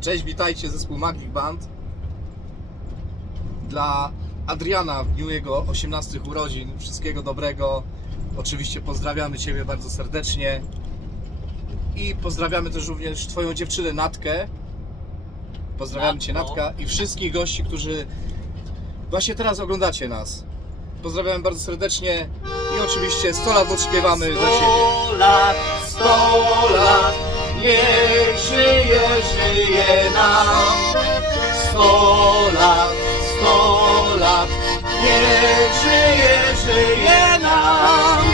Cześć, witajcie zespół Magic Band. Dla Adriana w dniu jego 18 urodzin wszystkiego dobrego. Oczywiście pozdrawiamy Ciebie bardzo serdecznie. I pozdrawiamy też również Twoją dziewczynę Natkę. Pozdrawiamy Cię Natko. Natka i wszystkich gości, którzy właśnie teraz oglądacie nas. Pozdrawiamy bardzo serdecznie i oczywiście 100 lat odśpiewamy dla siebie. Sto lat, sto lat, niech żyje, żyje nam. Sto lat, sto lat, niech żyje, żyje nam.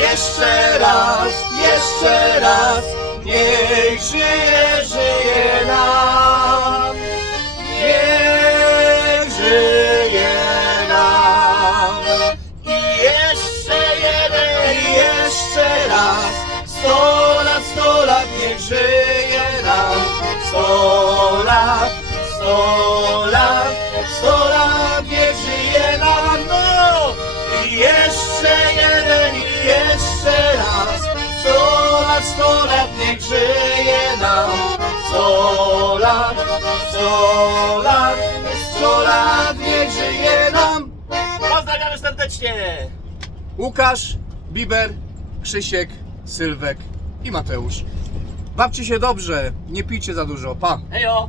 Jeszcze raz, jeszcze raz, niech żyje, żyje nam. Niech żyje nam. I jeszcze jeden, i jeszcze raz. Sto lat, sto lat, niech żyje sto lat, sto lat, niech żyje nam. Pozdrawiamy serdecznie! Łukasz, Biber, Krzysiek, Sylwek i Mateusz. Bawcie się dobrze, nie pijcie za dużo. Pa! Hejo!